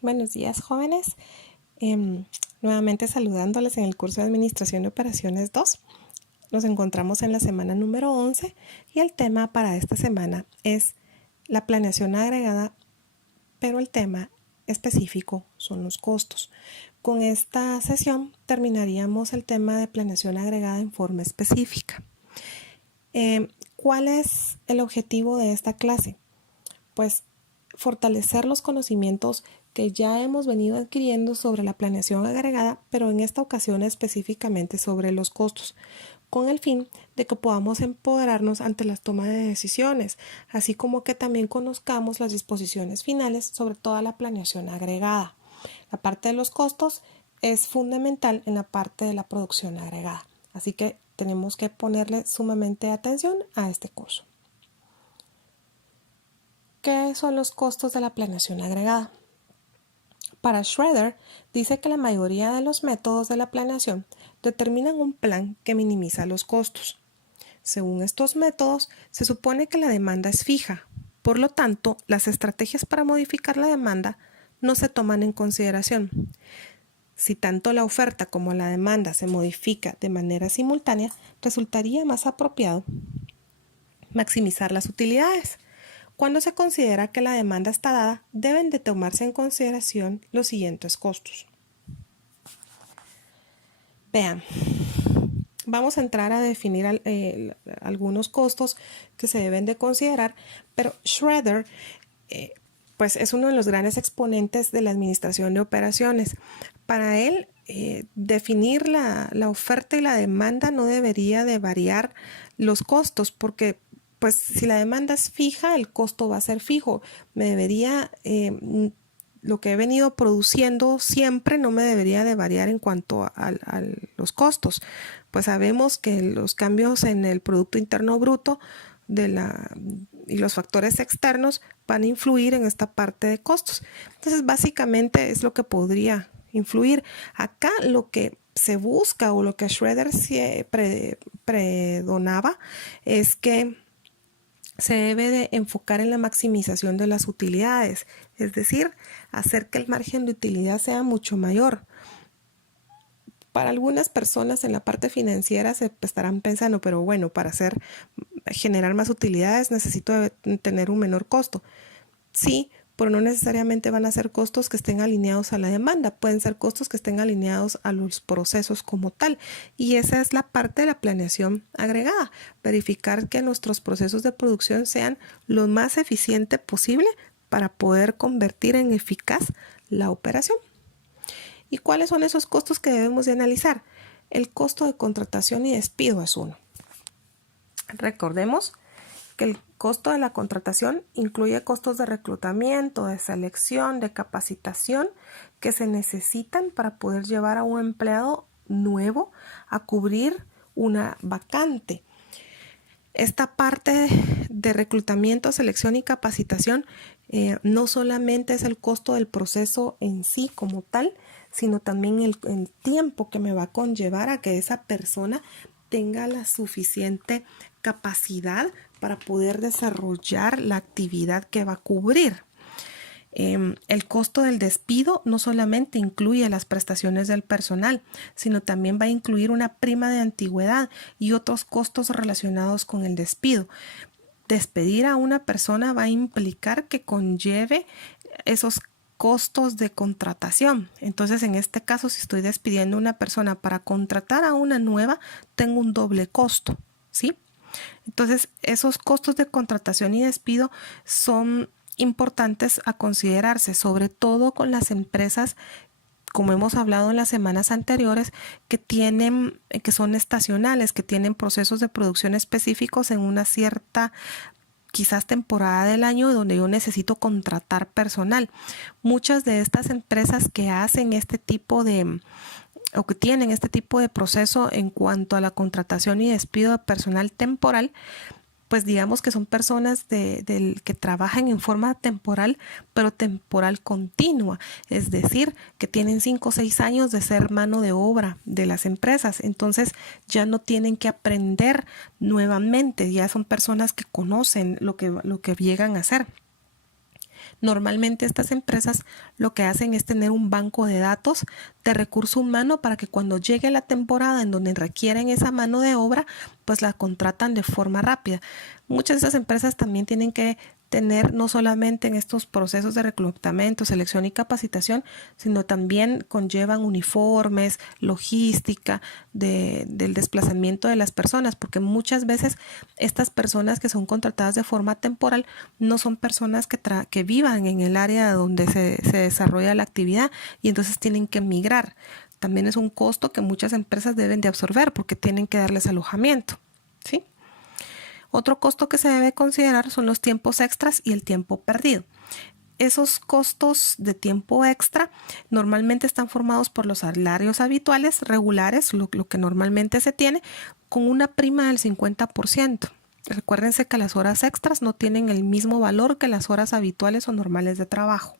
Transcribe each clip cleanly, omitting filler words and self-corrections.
Buenos días, jóvenes. Nuevamente saludándoles en el curso de Administración de Operaciones 2. Nos encontramos en la semana número 11 y el tema para esta semana es la planeación agregada, pero el tema específico son los costos. Con esta sesión terminaríamos el tema de planeación agregada en forma específica. ¿Cuál es el objetivo de esta clase? Pues fortalecer los conocimientos que ya hemos venido adquiriendo sobre la planeación agregada, pero en esta ocasión específicamente sobre los costos, con el fin de que podamos empoderarnos ante las tomas de decisiones, así como que también conozcamos las disposiciones finales sobre toda la planeación agregada. La parte de los costos es fundamental en la parte de la producción agregada, así que tenemos que ponerle sumamente atención a este curso. ¿Qué son los costos de la planeación agregada? Para Schroeder, dice que la mayoría de los métodos de la planeación determinan un plan que minimiza los costos. Según estos métodos, se supone que la demanda es fija. Por lo tanto, las estrategias para modificar la demanda no se toman en consideración. Si tanto la oferta como la demanda se modifica de manera simultánea, resultaría más apropiado maximizar las utilidades. Cuando se considera que la demanda está dada, deben de tomarse en consideración los siguientes costos. Vean, vamos a entrar a definir algunos costos que se deben de considerar, pero Schroeder pues es uno de los grandes exponentes de la administración de operaciones. Para él, definir la oferta y la demanda no debería de variar los costos, porque pues si la demanda es fija, el costo va a ser fijo. Lo que he venido produciendo siempre no me debería de variar en cuanto a los costos. Pues sabemos que los cambios en el Producto Interno Bruto y los factores externos van a influir en esta parte de costos. Entonces, básicamente es lo que podría influir. Acá lo que se busca o lo que Schroeder predonaba es que se debe de enfocar en la maximización de las utilidades, es decir, hacer que el margen de utilidad sea mucho mayor. Para algunas personas en la parte financiera se estarán pensando, pero bueno, para generar más utilidades necesito tener un menor costo. Sí, pero no necesariamente van a ser costos que estén alineados a la demanda, pueden ser costos que estén alineados a los procesos como tal. Y esa es la parte de la planeación agregada, verificar que nuestros procesos de producción sean lo más eficiente posible para poder convertir en eficaz la operación. ¿Y cuáles son esos costos que debemos de analizar? El costo de contratación y despido es uno. Recordemos que el costo de la contratación incluye costos de reclutamiento, de selección, de capacitación que se necesitan para poder llevar a un empleado nuevo a cubrir una vacante. Esta parte de reclutamiento, selección y capacitación no solamente es el costo del proceso en sí como tal, sino también el tiempo que me va a conllevar a que esa persona tenga la suficiente capacidad para poder desarrollar la actividad que va a cubrir. El costo del despido no solamente incluye las prestaciones del personal, sino también va a incluir una prima de antigüedad y otros costos relacionados con el despido. Despedir a una persona va a implicar que conlleve esos costos de contratación. Entonces, en este caso, si estoy despidiendo a una persona para contratar a una nueva, tengo un doble costo, ¿sí? Entonces, esos costos de contratación y despido son importantes a considerarse, sobre todo con las empresas, como hemos hablado en las semanas anteriores, que son estacionales, que tienen procesos de producción específicos en una cierta quizás temporada del año donde yo necesito contratar personal. Muchas de estas empresas que hacen o que tienen este tipo de proceso en cuanto a la contratación y despido de personal temporal, pues digamos que son personas que trabajan en forma temporal, pero temporal continua, es decir, que tienen 5 o 6 años de ser mano de obra de las empresas, entonces ya no tienen que aprender nuevamente, ya son personas que conocen lo que llegan a hacer. Normalmente estas empresas lo que hacen es tener un banco de datos de recurso humano para que cuando llegue la temporada en donde requieren esa mano de obra, pues la contratan de forma rápida. Muchas de esas empresas también tienen que tener no solamente en estos procesos de reclutamiento, selección y capacitación, sino también conllevan uniformes, logística del desplazamiento de las personas, porque muchas veces estas personas que son contratadas de forma temporal no son personas que vivan en el área donde se desarrolla la actividad y entonces tienen que migrar. También es un costo que muchas empresas deben de absorber porque tienen que darles alojamiento, ¿sí? Otro costo que se debe considerar son los tiempos extras y el tiempo perdido. Esos costos de tiempo extra normalmente están formados por los salarios habituales, regulares, lo que normalmente se tiene, con una prima del 50%. Recuérdense que las horas extras no tienen el mismo valor que las horas habituales o normales de trabajo.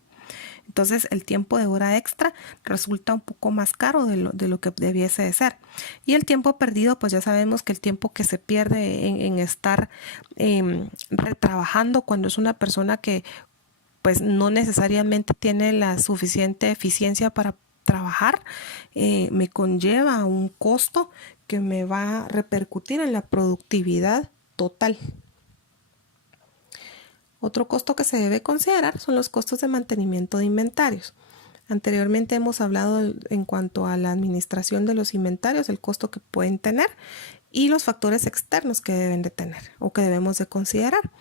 Entonces el tiempo de hora extra resulta un poco más caro de lo que debiese de ser. Y el tiempo perdido, pues ya sabemos que el tiempo que se pierde en estar retrabajando cuando es una persona que pues no necesariamente tiene la suficiente eficiencia para trabajar, me conlleva un costo que me va a repercutir en la productividad total. Otro costo que se debe considerar son los costos de mantenimiento de inventarios. Anteriormente hemos hablado en cuanto a la administración de los inventarios, el costo que pueden tener y los factores externos que deben de tener o que debemos de considerar.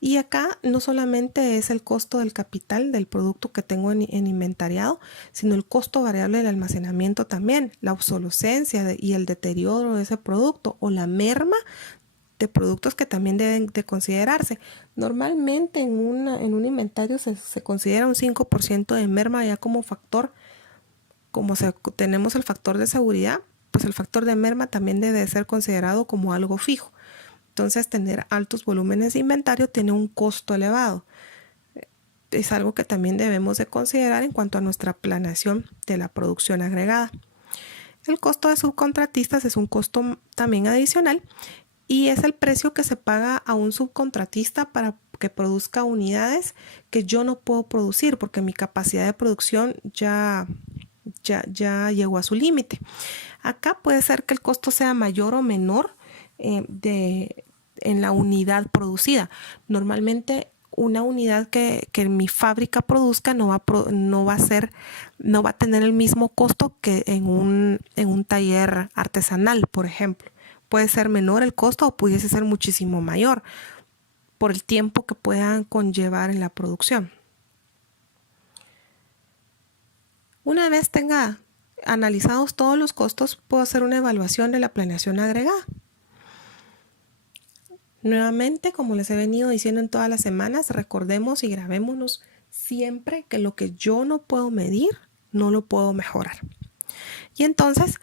Y acá no solamente es el costo del capital del producto que tengo en inventariado, sino el costo variable del almacenamiento también, la obsolescencia y el deterioro de ese producto o la merma de productos que también deben de considerarse. Normalmente en un inventario se considera un 5% de merma ya como factor, tenemos el factor de seguridad, pues el factor de merma también debe ser considerado como algo fijo. Entonces tener altos volúmenes de inventario tiene un costo elevado. Es algo que también debemos de considerar en cuanto a nuestra planeación de la producción agregada. El costo de subcontratistas es un costo también adicional y es el precio que se paga a un subcontratista para que produzca unidades que yo no puedo producir porque mi capacidad de producción ya llegó a su límite. Acá puede ser que el costo sea mayor o menor en la unidad producida. Normalmente una unidad que mi fábrica produzca no va a tener el mismo costo que en un taller artesanal, por ejemplo. Puede ser menor el costo o pudiese ser muchísimo mayor por el tiempo que puedan conllevar en la producción. Una vez tenga analizados todos los costos, puedo hacer una evaluación de la planeación agregada. Nuevamente, como les he venido diciendo en todas las semanas, recordemos y grabémonos siempre que lo que yo no puedo medir, no lo puedo mejorar. Y entonces,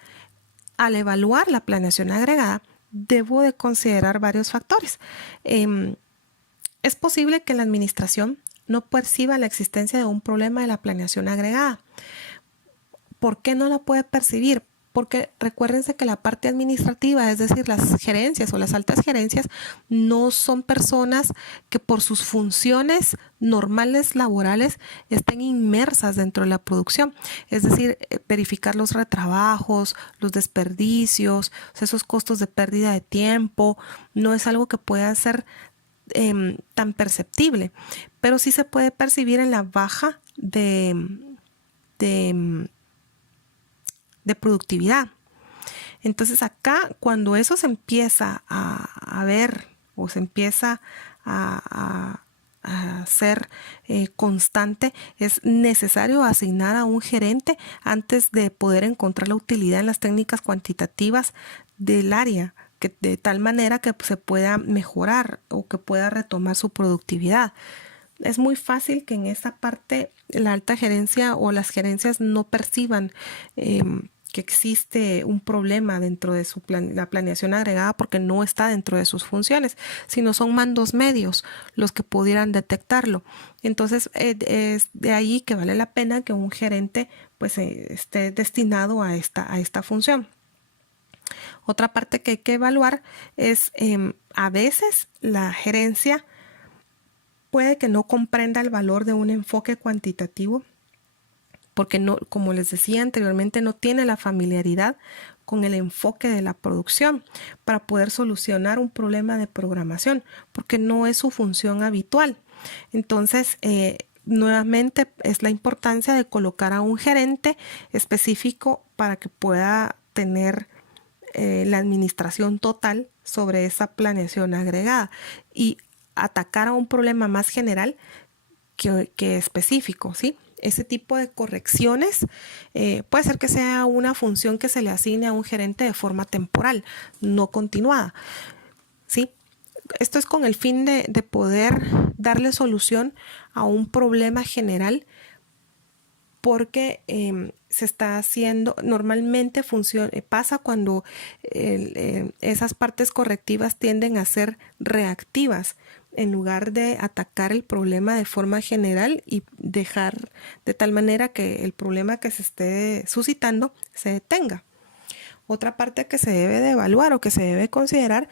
al evaluar la planeación agregada, debo de considerar varios factores. Es posible que la administración no perciba la existencia de un problema de la planeación agregada. ¿Por qué no la puede percibir? Porque recuérdense que la parte administrativa, es decir, las gerencias o las altas gerencias, no son personas que por sus funciones normales laborales estén inmersas dentro de la producción. Es decir, verificar los retrabajos, los desperdicios, o sea, esos costos de pérdida de tiempo, no es algo que pueda ser tan perceptible, pero sí se puede percibir en la baja de productividad. Entonces acá cuando eso se empieza a ver o se empieza a ser constante, es necesario asignar a un gerente antes de poder encontrar la utilidad en las técnicas cuantitativas del área, de tal manera que se pueda mejorar o que pueda retomar su productividad. Es muy fácil que en esa parte la alta gerencia o las gerencias no perciban que existe un problema dentro de la planeación agregada porque no está dentro de sus funciones, sino son mandos medios los que pudieran detectarlo. Entonces es de ahí que vale la pena que un gerente pues esté destinado a esta función. Otra parte que hay que evaluar es a veces la gerencia puede que no comprenda el valor de un enfoque cuantitativo porque no, como les decía anteriormente, no tiene la familiaridad con el enfoque de la producción para poder solucionar un problema de programación, porque no es su función habitual. Entonces, nuevamente es la importancia de colocar a un gerente específico para que pueda tener la administración total sobre esa planeación agregada y atacar a un problema más general que específico, ¿sí? Ese tipo de correcciones puede ser que sea una función que se le asigne a un gerente de forma temporal, no continuada, ¿sí? Esto es con el fin de poder darle solución a un problema general porque se está haciendo, normalmente pasa cuando esas partes correctivas tienden a ser reactivas en lugar de atacar el problema de forma general y dejar de tal manera que el problema que se esté suscitando se detenga. Otra parte que se debe de evaluar o que se debe considerar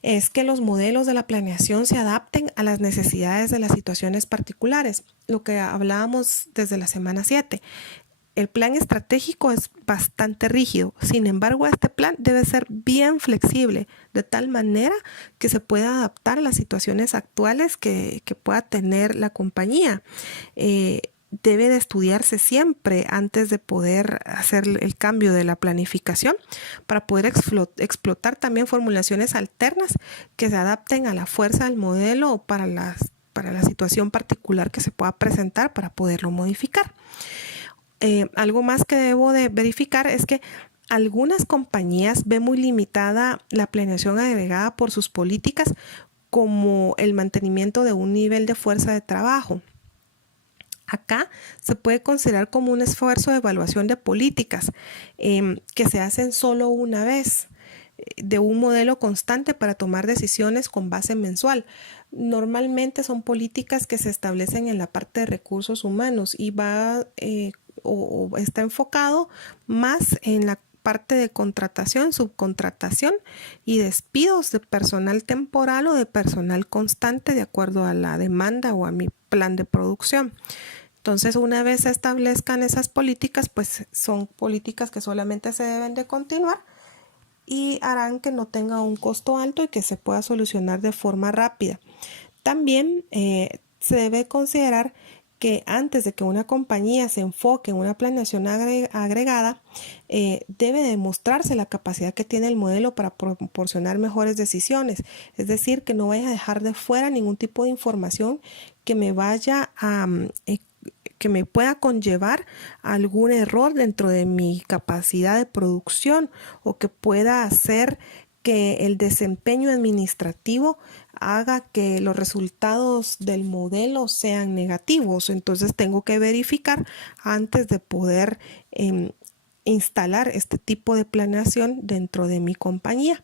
es que los modelos de la planeación se adapten a las necesidades de las situaciones particulares, lo que hablábamos desde la semana 7. El plan estratégico es bastante rígido, sin embargo este plan debe ser bien flexible, de tal manera que se pueda adaptar a las situaciones actuales que pueda tener la compañía. Debe de estudiarse siempre antes de poder hacer el cambio de la planificación para poder explotar también formulaciones alternas que se adapten a la fuerza del modelo o para la situación particular que se pueda presentar para poderlo modificar. Algo más que debo de verificar es que algunas compañías ven muy limitada la planeación agregada por sus políticas como el mantenimiento de un nivel de fuerza de trabajo. Acá se puede considerar como un esfuerzo de evaluación de políticas que se hacen solo una vez de un modelo constante para tomar decisiones con base mensual. Normalmente son políticas que se establecen en la parte de recursos humanos y va o está enfocado más en la parte de contratación, subcontratación y despidos de personal temporal o de personal constante de acuerdo a la demanda o a mi plan de producción. Entonces, una vez se establezcan esas políticas, pues son políticas que solamente se deben de continuar y harán que no tenga un costo alto y que se pueda solucionar de forma rápida. También se debe considerar que antes de que una compañía se enfoque en una planeación agregada, debe demostrarse la capacidad que tiene el modelo para proporcionar mejores decisiones. Es decir, que no vaya a dejar de fuera ningún tipo de información que me vaya a que me pueda conllevar a algún error dentro de mi capacidad de producción o que pueda hacer que el desempeño administrativo haga que los resultados del modelo sean negativos. Entonces tengo que verificar antes de poder instalar este tipo de planeación dentro de mi compañía.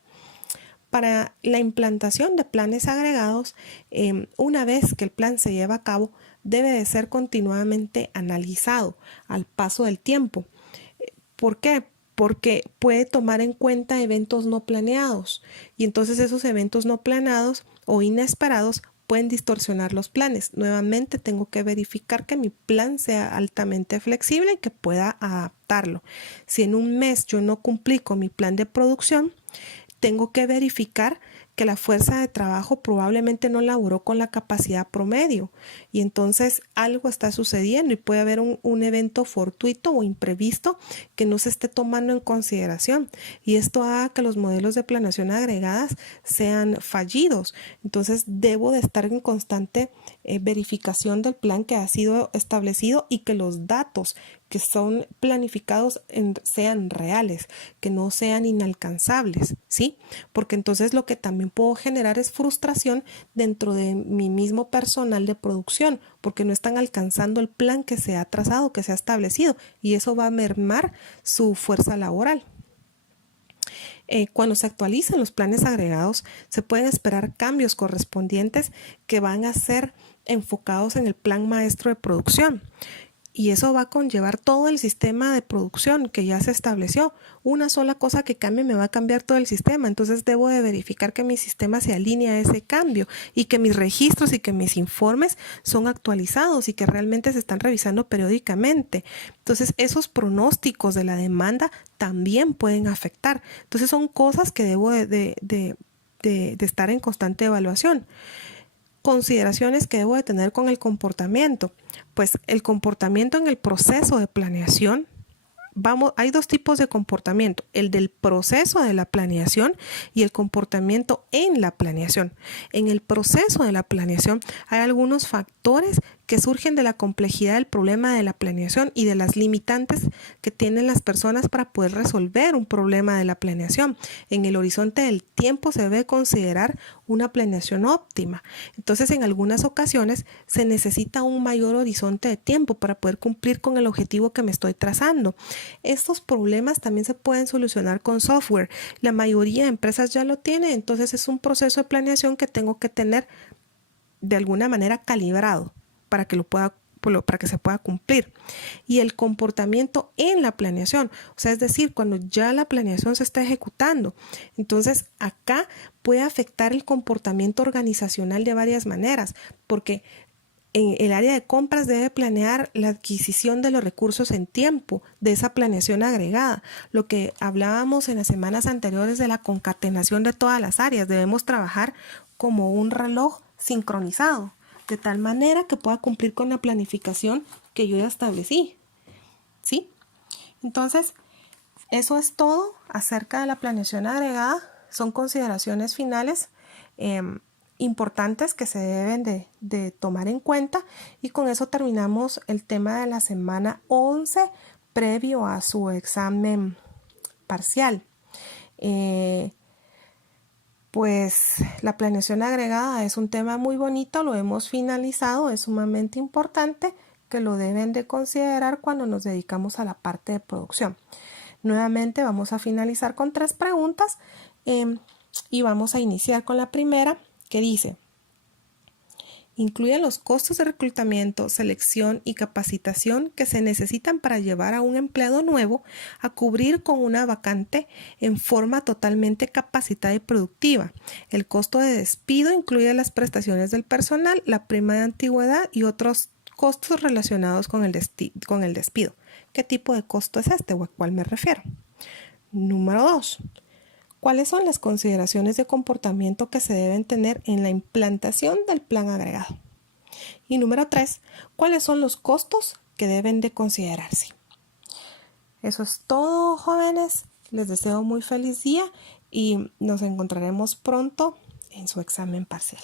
Para la implantación de planes agregados, una vez que el plan se lleva a cabo, debe de ser continuamente analizado al paso del tiempo. ¿Por qué? Porque puede tomar en cuenta eventos no planeados y entonces esos eventos no planeados o inesperados pueden distorsionar los planes. Nuevamente tengo que verificar que mi plan sea altamente flexible y que pueda adaptarlo. Si en un mes yo no cumplí con mi plan de producción, tengo que verificar que la fuerza de trabajo probablemente no laboró con la capacidad promedio y entonces algo está sucediendo y puede haber un evento fortuito o imprevisto que no se esté tomando en consideración y esto haga que los modelos de planeación agregadas sean fallidos. Entonces debo de estar en constante verificación del plan que ha sido establecido y que los datos que son planificados sean reales, que no sean inalcanzables, ¿sí? Porque entonces lo que también puedo generar es frustración dentro de mi mismo personal de producción, porque no están alcanzando el plan que se ha trazado, que se ha establecido, y eso va a mermar su fuerza laboral. Cuando se actualizan los planes agregados, se pueden esperar cambios correspondientes que van a ser enfocados en el plan maestro de producción. Y eso va a conllevar todo el sistema de producción que ya se estableció. Una sola cosa que cambie me va a cambiar todo el sistema. Entonces debo de verificar que mi sistema se alinea a ese cambio y que mis registros y que mis informes son actualizados y que realmente se están revisando periódicamente. Entonces esos pronósticos de la demanda también pueden afectar. Entonces son cosas que debo de estar en constante evaluación. Consideraciones que debo de tener con el comportamiento. Pues el comportamiento en el proceso de planeación, hay dos tipos de comportamiento, el del proceso de la planeación y el comportamiento en la planeación. En el proceso de la planeación hay algunos factores que surgen de la complejidad del problema de la planeación y de las limitantes que tienen las personas para poder resolver un problema de la planeación. En el horizonte del tiempo se debe considerar una planeación óptima. Entonces, en algunas ocasiones se necesita un mayor horizonte de tiempo para poder cumplir con el objetivo que me estoy trazando. Estos problemas también se pueden solucionar con software. La mayoría de empresas ya lo tienen, entonces es un proceso de planeación que tengo que tener de alguna manera calibrado para que se pueda cumplir. Y el comportamiento en la planeación, o sea, es decir, cuando ya la planeación se está ejecutando. Entonces, acá puede afectar el comportamiento organizacional de varias maneras, porque en el área de compras debe planear la adquisición de los recursos en tiempo de esa planeación agregada. Lo que hablábamos en las semanas anteriores de la concatenación de todas las áreas, debemos trabajar como un reloj sincronizado, de tal manera que pueda cumplir con la planificación que yo ya establecí. ¿Sí? Entonces, eso es todo acerca de la planeación agregada. Son consideraciones finales importantes que se deben de tomar en cuenta. Y con eso terminamos el tema de la semana 11 previo a su examen parcial. Pues la planeación agregada es un tema muy bonito, lo hemos finalizado, es sumamente importante que lo deben de considerar cuando nos dedicamos a la parte de producción. Nuevamente vamos a finalizar con 3 preguntas y vamos a iniciar con la primera que dice: incluye los costos de reclutamiento, selección y capacitación que se necesitan para llevar a un empleado nuevo a cubrir con una vacante en forma totalmente capacitada y productiva. El costo de despido incluye las prestaciones del personal, la prima de antigüedad y otros costos relacionados con el despido. ¿Qué tipo de costo es este o a cuál me refiero? Número 2. ¿Cuáles son las consideraciones de comportamiento que se deben tener en la implantación del plan agregado? Y número 3, ¿cuáles son los costos que deben de considerarse? Eso es todo, jóvenes. Les deseo muy feliz día y nos encontraremos pronto en su examen parcial.